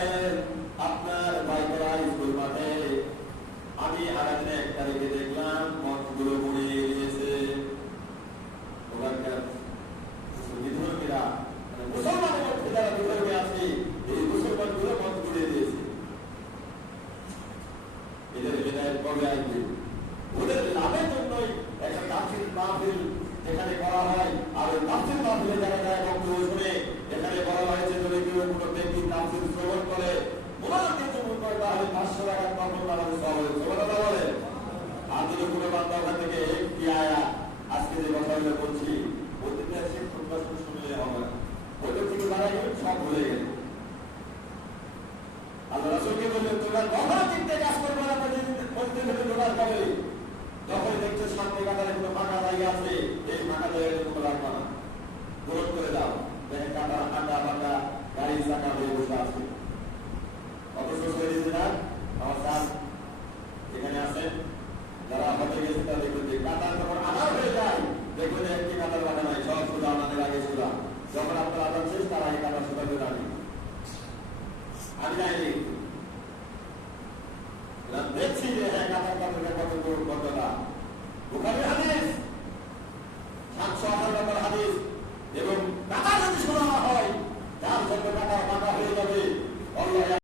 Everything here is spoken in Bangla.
ভাইয়ের আপনার বাইকরা স্কুল মাঠে আমি আগামী 1 তারিখে দেখলাম মঠগুলো মুড়িয়ে দিয়েছে। ওখানকার বিধর্মীরা মুসলমানের মধ্যে যারা বিধর্মী আছে এই মুসলমানগুলো মঠ মুড়িয়ে দিয়েছে। এদের বিদায় কবে আসবে? ওদের লাভের জন্যই একটা তাফসীর মাহফিল যেখানে করা হয়, আর ওই তাফসীর মাহফিলে যারা যায় বক্তব্য শুনে এখানে বলা হয়েছে যদি কেউ কোনো ব্যক্তি তাফসীর শ্রবণ করে ওনাদের জন্য তাহলে 500 টাকা পাবো তাহলে সব হবে। সুবহানাল্লাহ বলে। আর যদি কোনো বান্দা ওখান থেকে একটি আয়াত আজকে যে কথাগুলো বলছি ঐতিহাসিক প্রশ্ন শুনলে হবে না, ওদের থেকে তারা সব ভুলে গেল। আল্লাহ রাসূলকে বললেন তোমরা কখনো চিন্তা কাজ করবে না মসজিদে ভেতরে ঢোকার পরে যখন দেখছো সামনে কাতারে কোনো ফাঁকা জায়গা আছে এই ফাঁকা জায়গাটা কোনো রাখবা না, পূরণ করে দাও। দেখেন কাটা আটা ফাঁকা গাড়ি চাকা হয়ে বসে আছে, অথচ শরীরে না আমার কাজ এখানে আছে যারা হতে গেছে তারা দেখবেন যে কাতার যখন আধার হয়ে যায় দেখবেন একটি কাতার বাধা নাই, সব শুধু আমাদের আগে শুধু যখন আপনার আধার শেষ তারা এই কাতার শুধু আমি যাইনি দেখছি যে হ্যাঁ কাতার কাতার কত বড় কতটা ওখানে হাদিস